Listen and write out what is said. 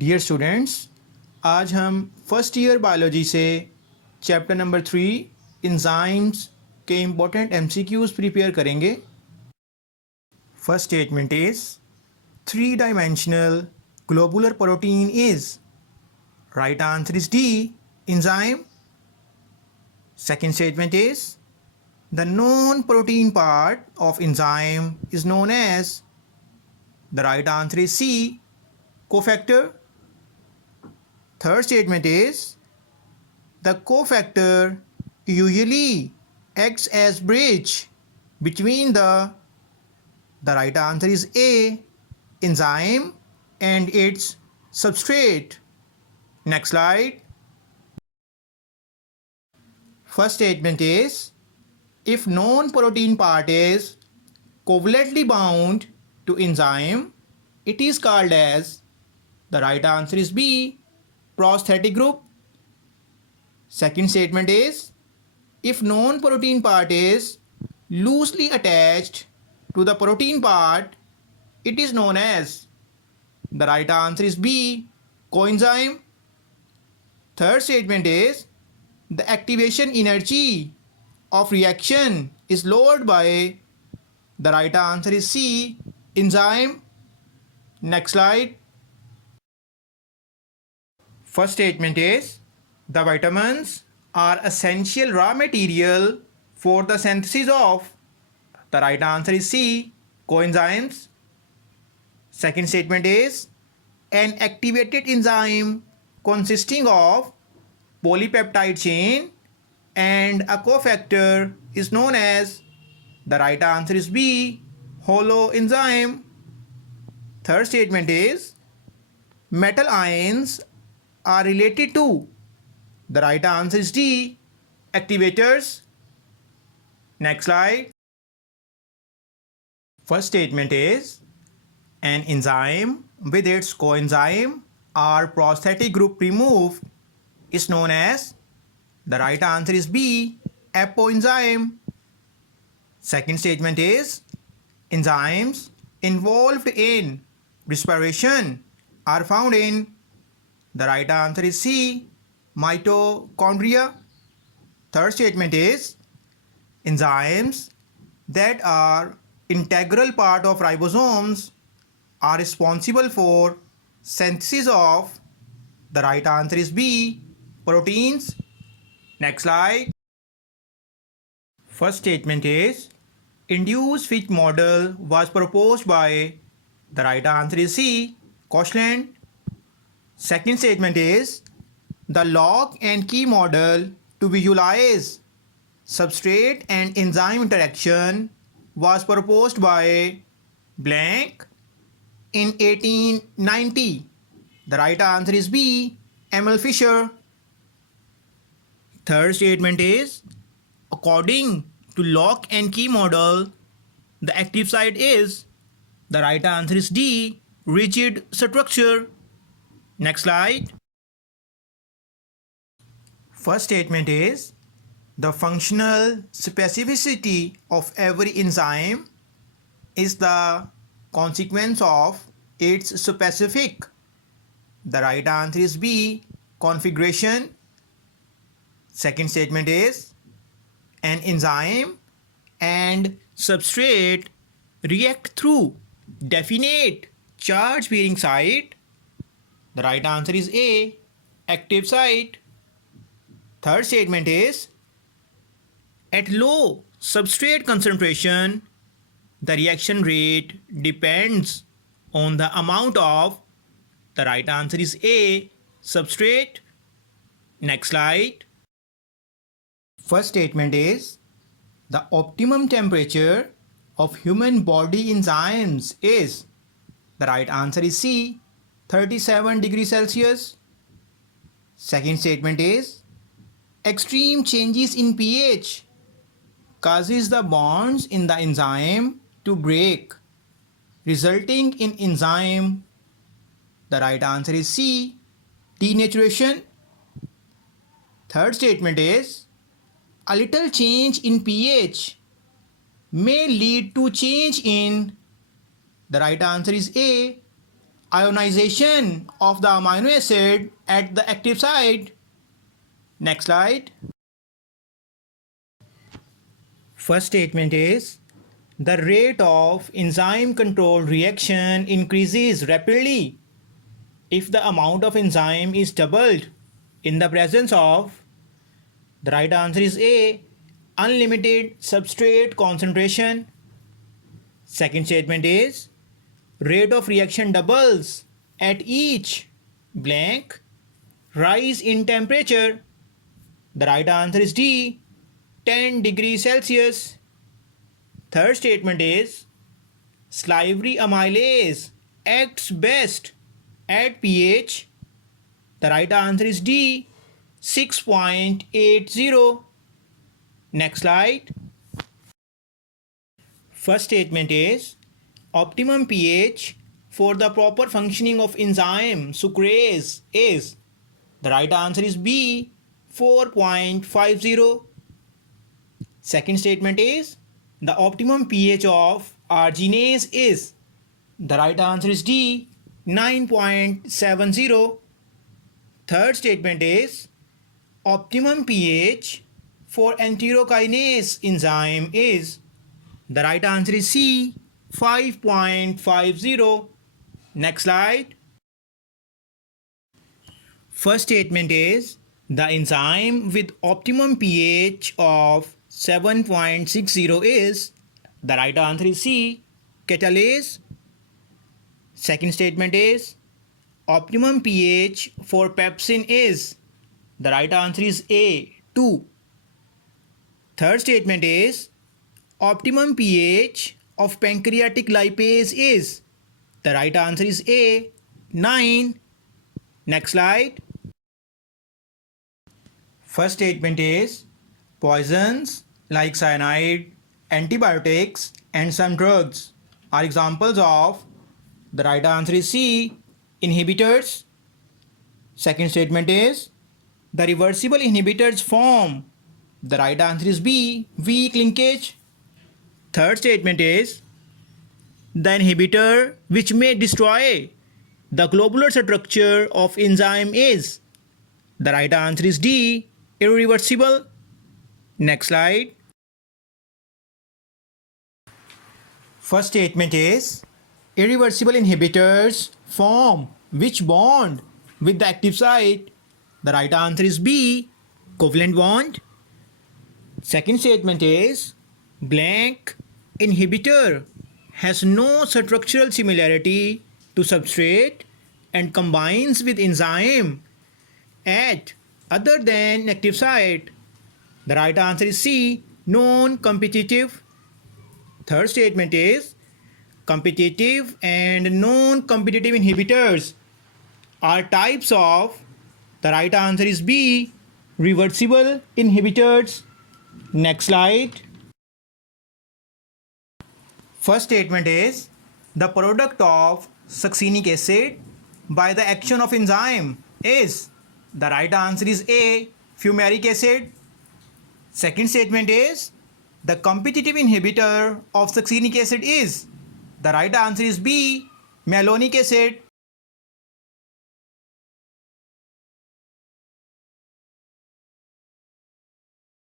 Dear students, आज हम first year biology से चैप्टर नंबर 3 इंजाइम्स के इम्पोर्टेंट MCQs प्रिपेयर करेंगे। First statement is 3-dimensional globular protein is. Right answer is D, enzyme. Second statement is the non-protein part of enzyme is known as. The right answer is C, cofactor. Third statement is the cofactor usually acts as bridge between the right answer is A, enzyme and its substrate. Next slide. First statement is if non-protein part is covalently bound to enzyme, it is called as. The right answer is B, prosthetic group. Second statement is if non-protein part is loosely attached to the protein part, it is known as. The right answer is B, coenzyme. Third statement is the activation energy of reaction is lowered by. The right answer is C, enzyme. Next slide. First statement is the vitamins are essential raw material for the synthesis of. The right answer is C, coenzymes. Second statement is an activated enzyme consisting of polypeptide chain and a cofactor is known as. The right answer is B, holoenzyme. Third statement is metal ions are related to. The right answer is D, activators. Next slide. First statement is an enzyme with its coenzyme or prosthetic group removed is known as. The right answer is B, apoenzyme. Second statement is enzymes involved in respiration are found in. The right answer is C, mitochondria. Third statement is enzymes that are integral part of ribosomes are responsible for synthesis of. The right answer is B, proteins. Next slide. First statement is induced Fitch model was proposed by. The right answer is C, Koshland. Second statement is the lock and key model to visualize substrate and enzyme interaction was proposed by blank in 1890. The right answer is B, Emil Fischer. Third statement is according to lock and key model, the active site is. The right answer is D, rigid structure. Next slide. First statement is the functional specificity of every enzyme is the consequence of its specific. The right answer is B, configuration. Second statement is an enzyme and substrate react through definite charge bearing site. The right answer is A, active site. Third statement is at low substrate concentration, the reaction rate depends on the amount of. The right answer is A, substrate. Next slide. First statement is the optimum temperature of human body enzymes is. The right answer is C, 37 degrees Celsius. Second statement is extreme changes in pH causes the bonds in the enzyme to break, resulting in enzyme. The right answer is C, denaturation. Third statement is a little change in pH may lead to change in. The right answer is A, ionization of the amino acid at the active site. Next slide. First statement is the rate of enzyme controlled reaction increases rapidly if the amount of enzyme is doubled in the presence of. The right answer is A, unlimited substrate concentration. Second statement is rate of reaction doubles at each blank rise in temperature. The right answer is D, 10 degrees Celsius. Third statement is salivary amylase acts best at pH. The right answer is D, 6.80. Next slide. First statement is optimum pH for the proper functioning of enzyme sucrase is. The right answer is B, 4.50. Second statement is the optimum pH of arginase is. The right answer is D, 9.70. Third statement is optimum pH for enterokinase enzyme is. The right answer is C, 5.50. Next slide. First statement is the enzyme with optimum pH of 7.60 is. The right answer is C, catalase. Second statement is optimum pH for pepsin is. The right answer is A, 2. Third statement is optimum pH of pancreatic lipase is. The right answer is A, 9. Next slide. First statement is poisons like cyanide, antibiotics, and some drugs are examples of. The right answer is C, inhibitors. Second statement is the reversible inhibitors form. The right answer is B, weak linkage. Third statement is the inhibitor which may destroy the globular structure of enzyme is. The right answer is D, irreversible. Next slide. First statement is irreversible inhibitors form which bond with the active site. The right answer is B, covalent bond. Second statement is blank inhibitor has no structural similarity to substrate and combines with enzyme at other than active site. The right answer is C, non-competitive. Third statement is competitive and non-competitive inhibitors are types of. The right answer is B, reversible inhibitors. Next slide. First statement is the product of succinic acid by the action of enzyme is. The right answer is A, fumaric acid. Second statement is the competitive inhibitor of succinic acid is. The right answer is B, malonic acid.